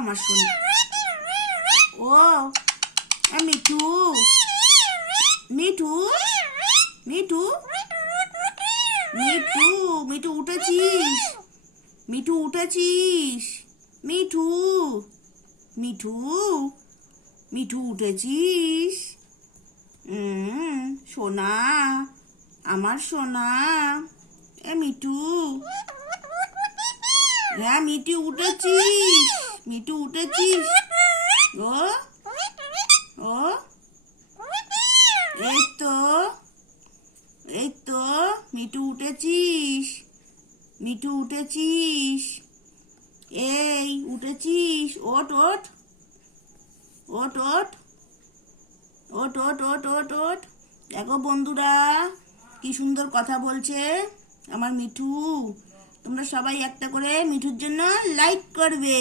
আমার সোনা। ও মিঠু, মিঠু, মিঠু, মিঠু, মিঠু উঠেছিস? মিঠু উঠেছিস? মিঠু, মিঠু, মিঠু উঠেছিস? সোনা, আমার সোনা। মিঠু, হ্যাঁ মিঠু উঠেছিস? মিঠু উঠেছিস? ও ও এই তো, এই তো মিঠু উঠেছিস? মিঠু উঠেছিস? এই উঠেছিস? ওঠ ওঠ ওঠ ওঠ ওঠ ওঠ ওঠ ওঠ ওঠ। দেখো বন্ধুরা কি সুন্দর কথা বলছে আমার মিঠু। তোমরা সবাই একটা করে মিঠুর জন্য লাইক করবে।